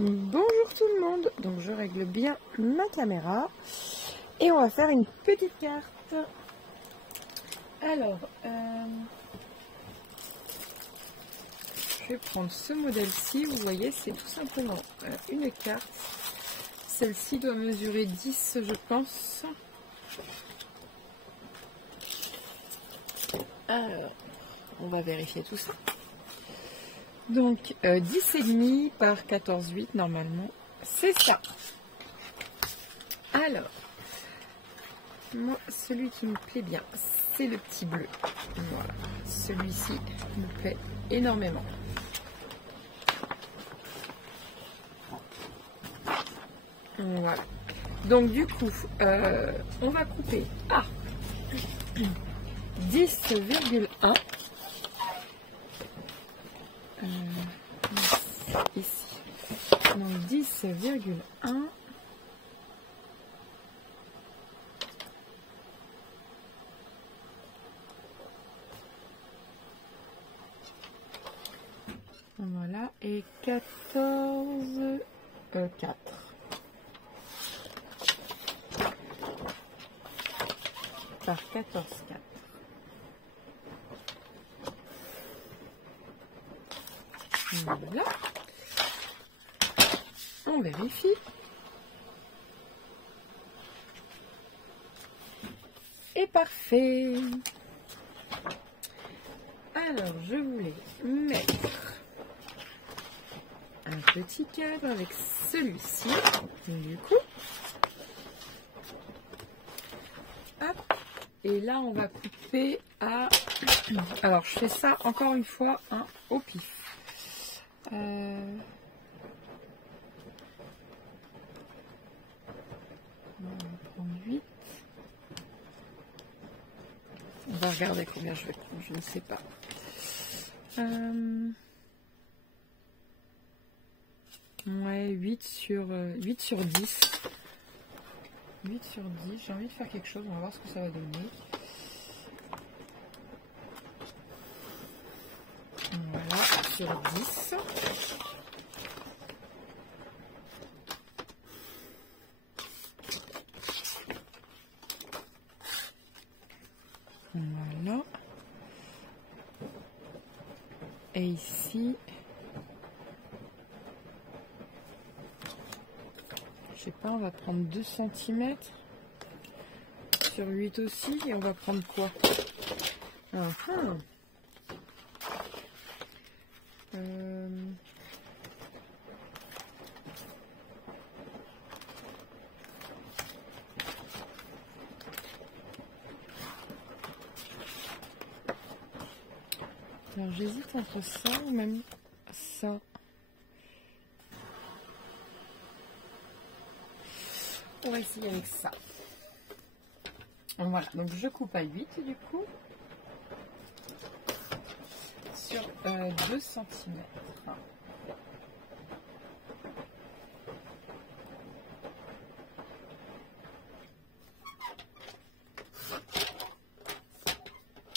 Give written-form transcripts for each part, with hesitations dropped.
Bonjour tout le monde, donc je règle bien ma caméra et on va faire une petite carte. Alors, je vais prendre ce modèle-ci, vous voyez c'est tout simplement une carte. Celle-ci doit mesurer 10 je pense. Alors, on va vérifier tout ça. Donc 10,5 par 14,8 normalement, c'est ça. Alors, moi celui qui me plaît bien, c'est le petit bleu. Voilà, celui-ci me plaît énormément. Voilà. Donc du coup, on va couper à 10,1. Ici, donc 10,1. Voilà, et 14, 4. Par 14, 4. Voilà. On vérifie. Et parfait. Alors, je voulais mettre un petit cadre avec celui-ci. Du coup. Hop. Et là, on va couper à... Alors, je fais ça encore une fois au pif. On va prendre 8. On va regarder combien je vais prendre, je ne sais pas. Ouais, 8 sur 10. 8 sur 10, j'ai envie de faire quelque chose, on va voir ce que ça va donner. Voilà, sur 10. Voilà. Et ici, je sais pas, on va prendre 2 cm sur 8 aussi, et on va prendre quoi? Alors j'hésite entre ça ou même ça. On va essayer avec ça. Voilà, donc je coupe à 8 du coup. Sur 2 cm.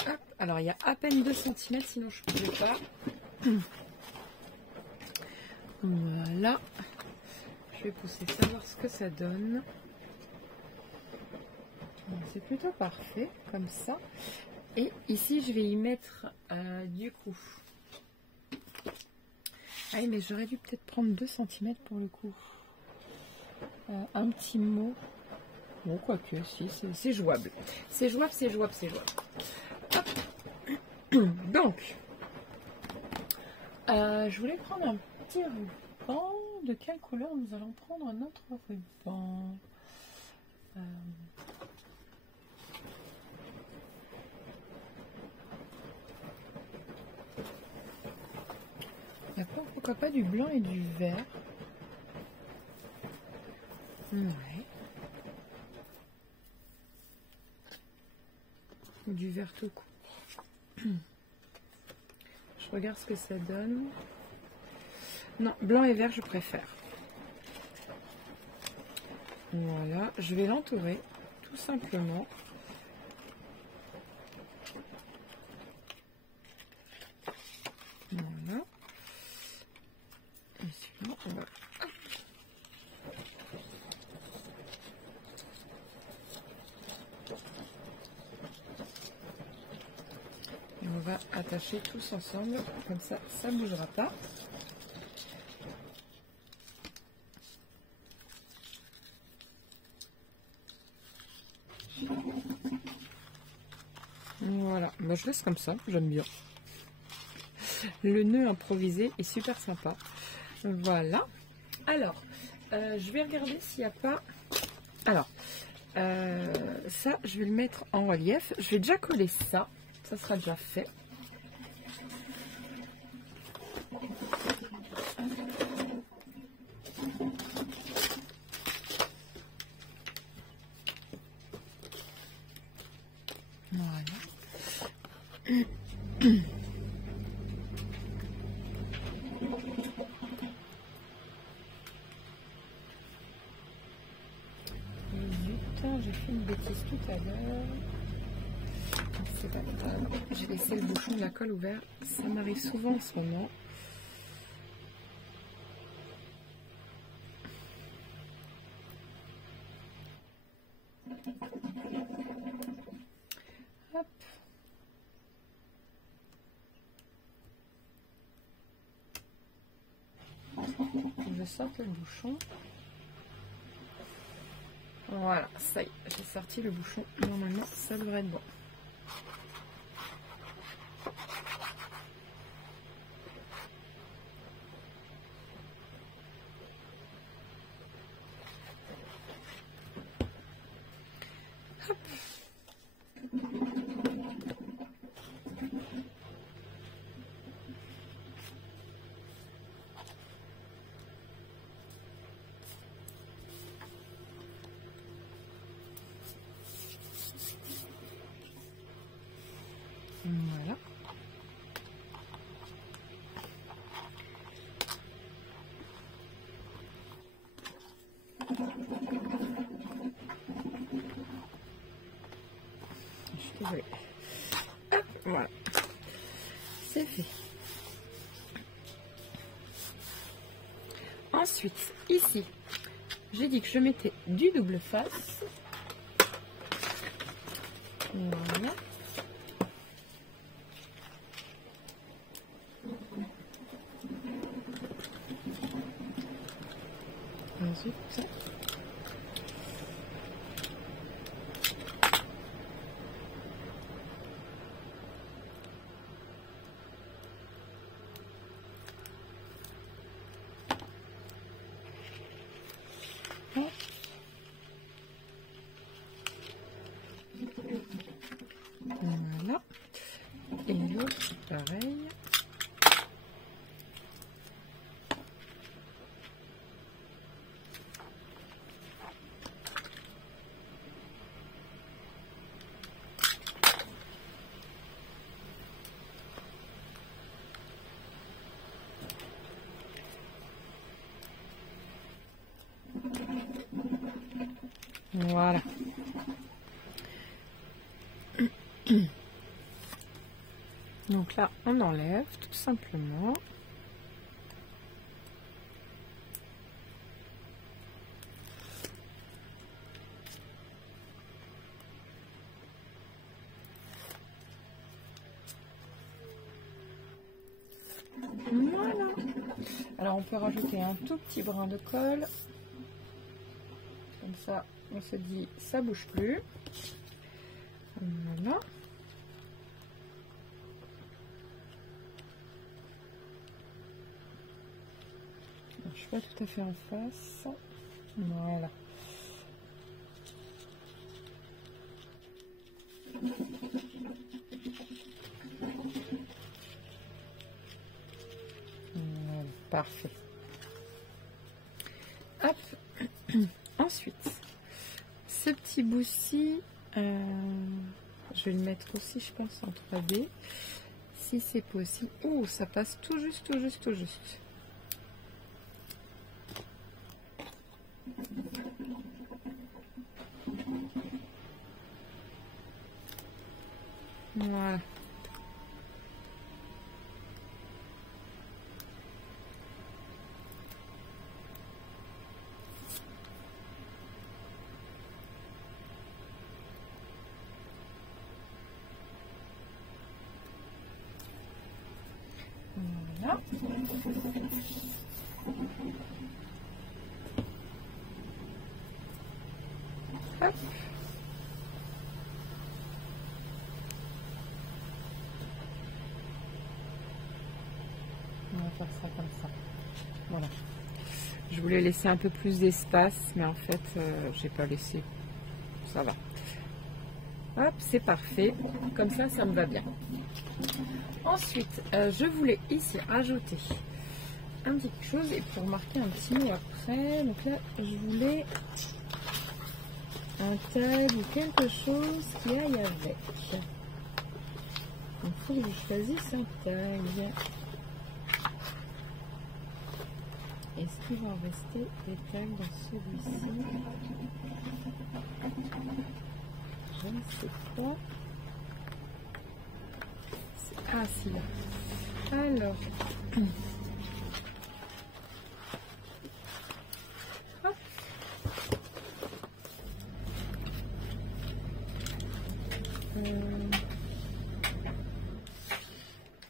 Hop, alors il y a à peine 2 cm, sinon je ne pouvais pas. Voilà. Je vais pousser ça, voir ce que ça donne. C'est plutôt parfait, comme ça. Et ici, je vais y mettre du coup. Ah oui, mais j'aurais dû peut-être prendre 2 cm pour le coup. Un petit mot. Bon, quoique, si, c'est jouable. C'est jouable, c'est jouable, c'est jouable. Hop. Donc, je voulais prendre un petit ruban. De quelle couleur nous allons prendre notre ruban? D'accord, pourquoi pas du blanc et du vert? Ouais. Ou du vert tout court. Je regarde ce que ça donne. Non, blanc et vert, je préfère. Voilà, je vais l'entourer, tout simplement. Voilà. Et sinon, on va va attacher tous ensemble, comme ça, ça ne bougera pas. Voilà, moi je laisse comme ça, j'aime bien. Le nœud improvisé est super sympa. Voilà. Alors, je vais regarder s'il n'y a pas... Alors, ça, je vais le mettre en relief. Je vais déjà coller ça. Ça sera déjà fait. Voilà. J'ai fait une bêtise tout à l'heure. C'est pas grave. J'ai laissé le bouchon de la colle ouvert. Ça m'arrive souvent en ce moment. Hop. Je sors le bouchon. Voilà, ça y est, j'ai sorti le bouchon. Normalement, ça devrait être bon. Hop. Voilà. Je suis désolée. Hop, voilà. C'est fait. Ensuite, ici, j'ai dit que je mettais du double face. Voilà. Ensuite, voilà. Et l'autre, pareil. Voilà. Donc là, on enlève tout simplement. Voilà. Alors on peut rajouter un tout petit brin de colle. Comme ça, on se dit, ça bouge plus. Voilà. Alors, je suis pas tout à fait en face. Voilà. Voilà, parfait. Hop. Ensuite, ce petit bout-ci, je vais le mettre aussi, je pense, en 3D. Si c'est possible. Oh, ça passe tout juste, tout juste, tout juste. Voilà. Hop. On va faire ça comme ça. Voilà. Je voulais laisser un peu plus d'espace, mais en fait, j'ai pas laissé. Ça va. Hop, c'est parfait. Comme ça, ça me va bien. Ensuite, je voulais ici rajouter un petit chose et pour marquer un petit mot après. Donc là, je voulais un tag ou quelque chose qui aille avec. Donc, il faut que je choisisse un tag. Est-ce qu'il va en rester des tags dans celui-ci? Je ne sais pas. Ah, si là. Alors. Hop.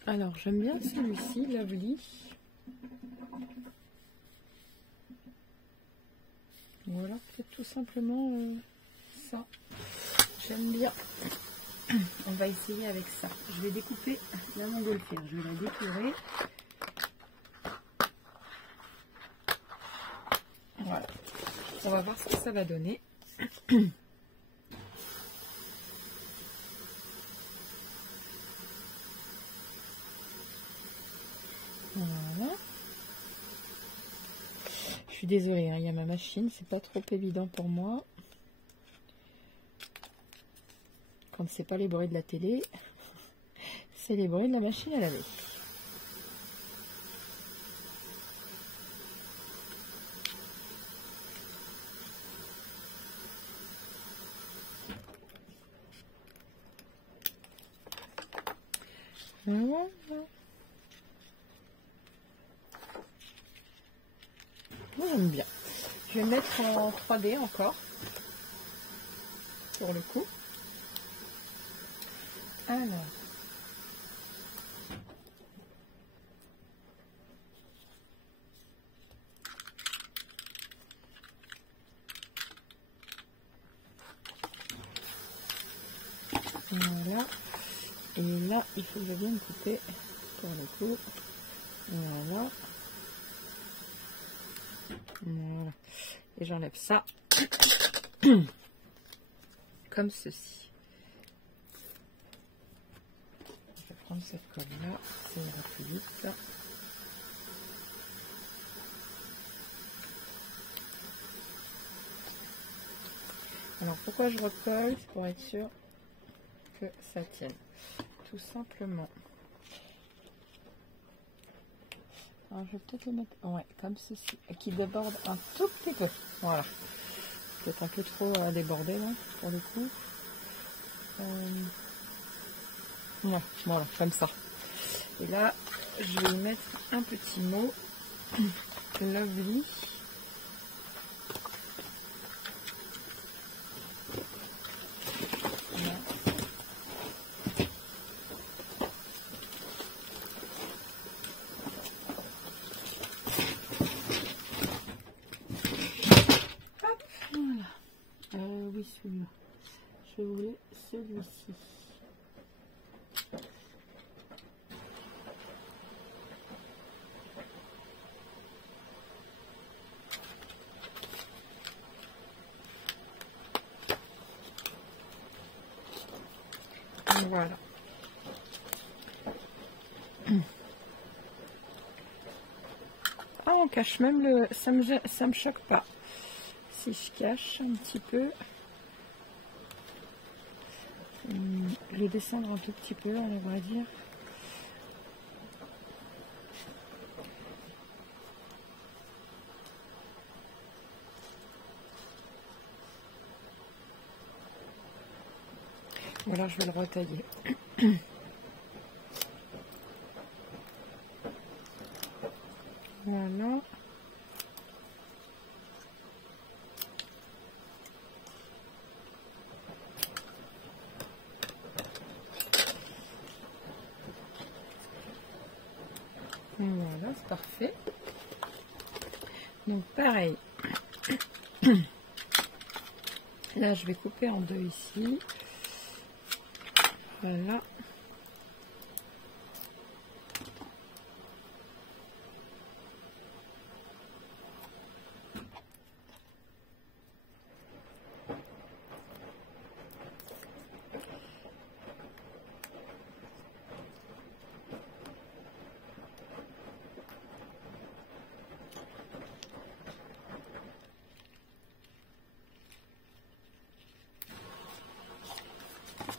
Alors, j'aime bien celui-ci, Lovely. Ou alors peut-être tout simplement ça. J'aime bien. On va essayer avec ça. Je vais découper la montgolfière. Je vais la dépurer. Voilà. On va voir ce que ça va donner. Voilà. Je suis désolée, hein, il y a ma machine, c'est pas trop évident pour moi. Quand c'est pas les bruits de la télé, c'est les bruits de la machine à laver. Voilà. Moi j'aime bien. Je vais mettre en 3D encore. Pour le coup. Alors. Voilà. Et là, il faut que je vienne couper pour le coup. Voilà. Voilà. Et j'enlève ça. Comme ceci. Je vais prendre cette colle là, ça ira plus vite. Alors pourquoi je recolle? C'est pour être sûr que ça tienne. Tout simplement. Alors je vais peut-être le mettre, ouais, comme ceci, qui déborde un tout petit peu. Voilà. Peut-être un peu trop débordé là, pour le coup. Ouais, voilà, comme ça. Et là, je vais y mettre un petit mot. Lovely. Voilà. Hop, voilà. Oui, celui-là. Je voulais celui-ci. Voilà. Ah, on cache même le... Ça me choque pas. Si je cache un petit peu. Je vais descendre un tout petit peu, on va dire. Voilà, je vais le retailler. Voilà. Voilà. c'est parfait. Donc pareil. Là, je vais couper en deux ici. Voilà.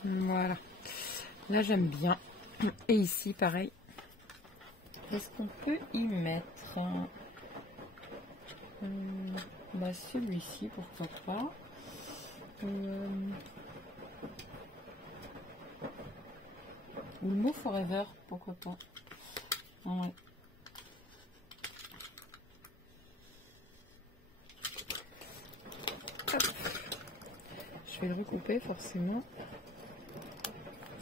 Voilà, là j'aime bien. Et ici pareil, est-ce qu'on peut y mettre bah, celui-ci, pourquoi pas, ou le mot Forever, pourquoi pas. Ouais. Hop. Je vais le recouper forcément,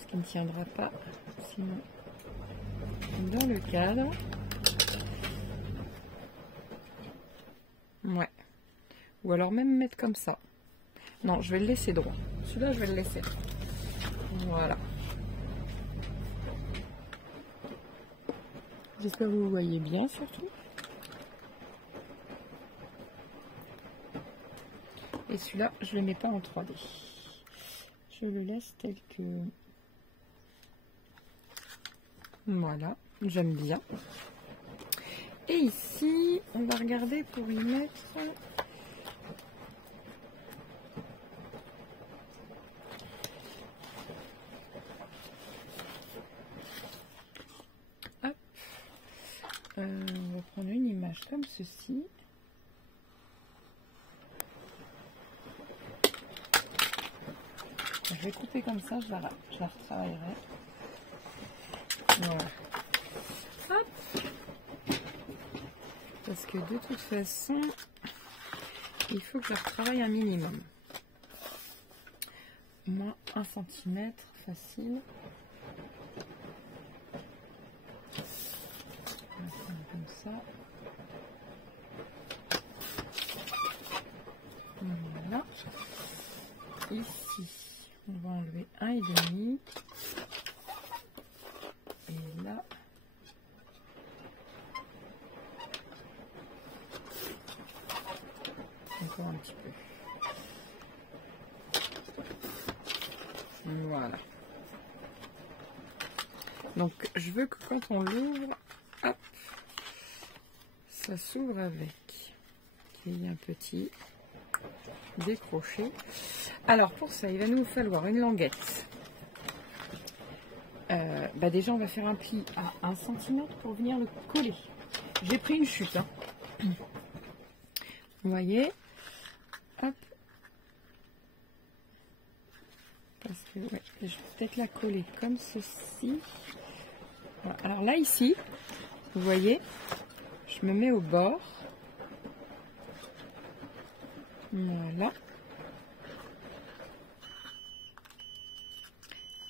qui ne tiendra pas sinon dans le cadre. Ouais, ou alors même mettre comme ça. Non, je vais le laisser droit, celui-là je vais le laisser. Voilà, j'espère que vous voyez bien surtout. Et celui-là je le mets pas en 3D, je le laisse tel que... Voilà, j'aime bien. Et ici, on va regarder pour y mettre... Hop. On va prendre une image comme ceci. Je vais couper comme ça, je la retravaillerai. Voilà. Hop. Parce que de toute façon, il faut que je retravaille un minimum. Moins 1 cm, facile. On va faire comme ça. Voilà. Ici, on va enlever 1,5. Et là, encore un petit peu. Voilà. Donc, je veux que quand on l'ouvre, hop, ça s'ouvre avec. Il y a un petit décroché. Alors, pour ça, il va nous falloir une languette. Bah déjà, on va faire un pli à 1 cm pour venir le coller. J'ai pris une chute. Hein. Vous voyez, hop. Parce que ouais, je vais peut-être la coller comme ceci. Voilà. Alors là, ici, vous voyez, je me mets au bord. Voilà.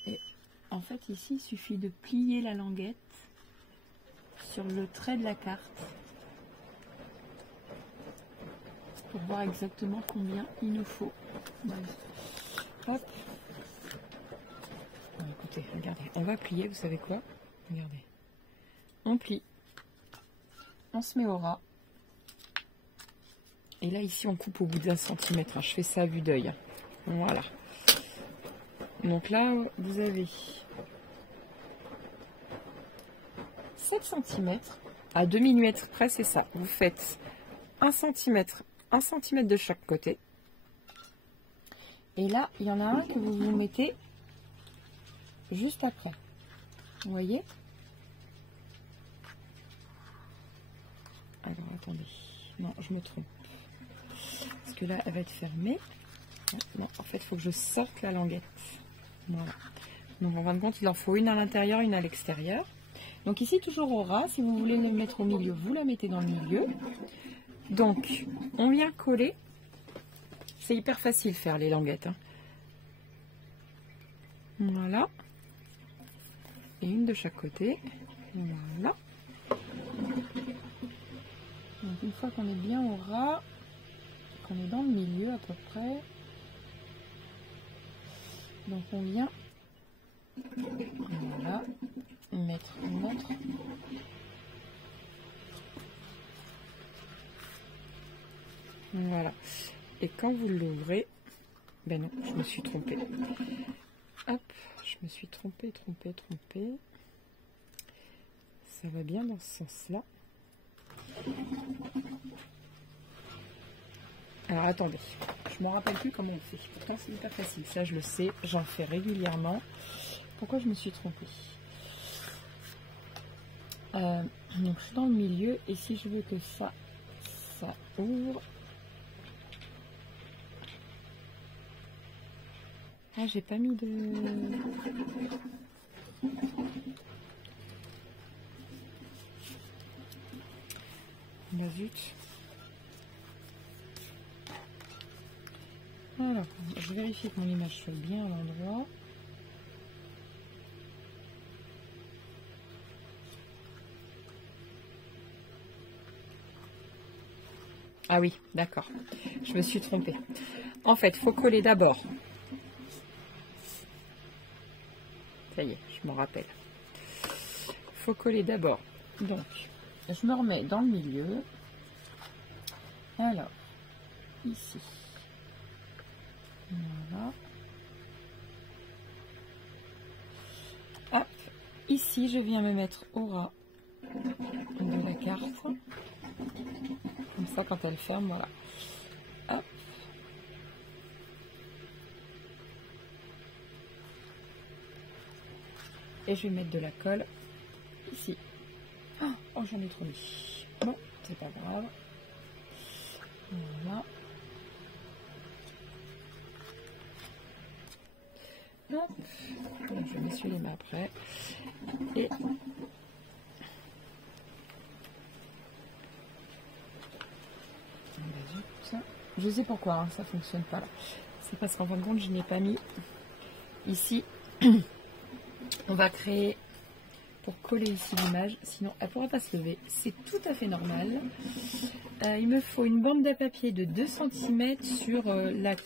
Et en fait, ici, il suffit de plier la languette sur le trait de la carte pour voir exactement combien il nous faut. Hop. Bon, écoutez, regardez, on va plier, vous savez quoi? Regardez. On plie. On se met au ras. Et là, ici, on coupe au bout d'1 centimètre. Hein. Je fais ça à vue d'œil. Voilà. Donc là, vous avez 7 cm. À 2 mm près, c'est ça. Vous faites 1 cm de chaque côté. Et là, il y en a un que vous vous mettez juste après. Vous voyez? Alors, attendez. Non, je me trompe. Parce que là, elle va être fermée. Non, en fait, il faut que je sorte la languette. Voilà. Donc, en fin de compte, il en faut une à l'intérieur, une à l'extérieur. Donc, ici, toujours au ras. Si vous voulez la mettre au milieu, vous la mettez dans le milieu. Donc, on vient coller. C'est hyper facile faire les languettes. Hein. Voilà. Et une de chaque côté. Voilà. Donc une fois qu'on est bien au ras, qu'on est dans le milieu à peu près, donc on vient voilà, mettre notre voilà. Et quand vous l'ouvrez, ben non, je me suis trompée. Hop, je me suis trompée. Ça va bien dans ce sens-là. Alors attendez, je m'en rappelle plus comment on fait. Pourtant c'est hyper facile, ça je le sais, j'en fais régulièrement. Pourquoi je me suis trompée? Donc je suis dans le milieu et si je veux que ça ouvre. Ah, j'ai pas mis de... Bah zut. Alors, je vérifie que mon image soit bien à l'endroit. Ah oui, d'accord. Je me suis trompée. En fait, il faut coller d'abord. Ça y est, je me rappelle. Il faut coller d'abord. Donc, je me remets dans le milieu. Alors, ici. Voilà. Hop. Ici, je viens me mettre au ras de la carte. Comme ça, quand elle ferme, voilà. Hop. Et je vais mettre de la colle ici. Oh, j'en ai trop mis. Bon, c'est pas grave. Voilà. Hop. Donc, je m'essuie les mains après. Et je sais pourquoi hein, ça fonctionne pas là. C'est parce qu'en fin de compte, je n'ai pas mis ici. On va créer pour coller ici l'image, sinon elle ne pourra pas se lever. C'est tout à fait normal. Il me faut une bande de papier de 2 cm sur la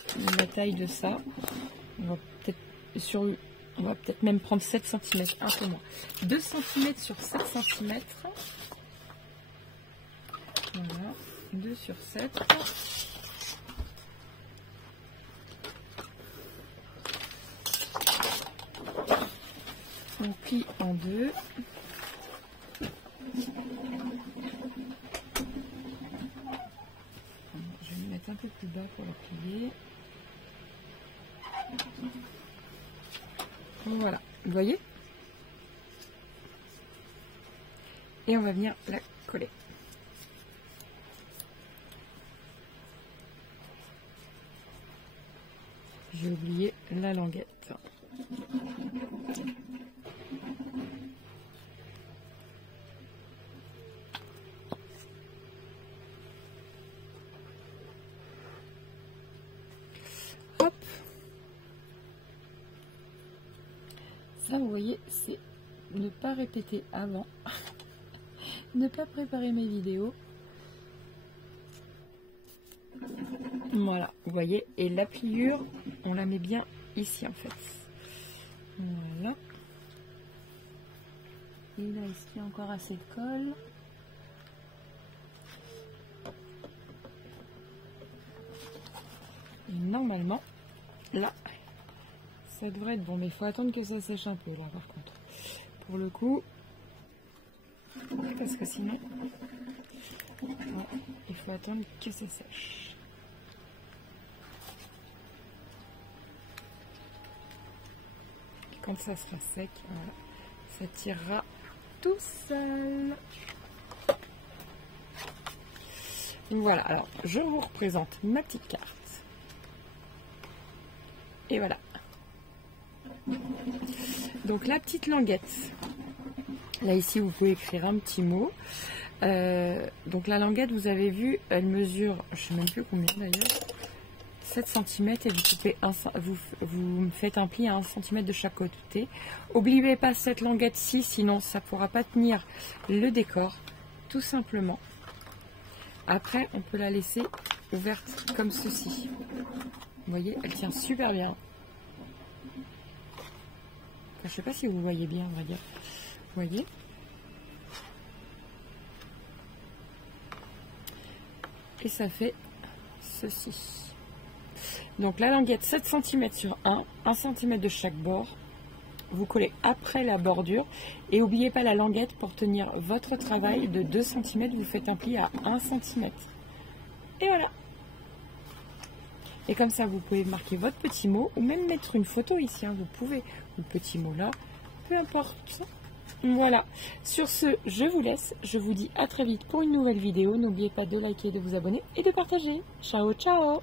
taille de ça. On va peut-être même prendre 7 cm, un peu moins. 2 cm sur 7 cm. Voilà, 2 sur 7. On plie en deux. Je vais me mettre un peu plus bas pour la plier. Voilà, vous voyez? Et on va venir la coller. J'ai oublié la languette. Hop. Ça, vous voyez, c'est ne pas répéter avant, ne pas préparer mes vidéos. Voilà, vous voyez, et la pliure, on la met bien ici en fait. Voilà. Et là, est-ce qu'il y a encore assez de colle? Et normalement, là, ça devrait être bon, mais il faut attendre que ça sèche un peu là par contre. Pour le coup, parce que sinon, ouais, il faut attendre que ça sèche. Quand ça sera sec, voilà, ça tirera tout seul. Voilà, alors je vous représente ma petite carte. Et voilà. Donc la petite languette. Là ici vous pouvez écrire un petit mot. Donc la languette, vous avez vu, elle mesure, je ne sais même plus combien d'ailleurs. 7 cm et vous coupez vous faites un pli à 1 cm de chaque côté. N'oubliez pas cette languette-ci, sinon ça ne pourra pas tenir le décor, tout simplement. Après, on peut la laisser ouverte comme ceci. Vous voyez, elle tient super bien. Enfin, je ne sais pas si vous voyez bien, on va dire. Vous voyez? Et ça fait ceci. Donc la languette 7 cm sur 1 cm de chaque bord. Vous collez après la bordure et n'oubliez pas la languette pour tenir votre travail de 2 cm. Vous faites un pli à 1 cm. Et voilà. Et comme ça, vous pouvez marquer votre petit mot ou même mettre une photo ici. Hein, vous pouvez, le petit mot là, peu importe. Voilà. Sur ce, je vous laisse. Je vous dis à très vite pour une nouvelle vidéo. N'oubliez pas de liker, de vous abonner et de partager. Ciao, ciao!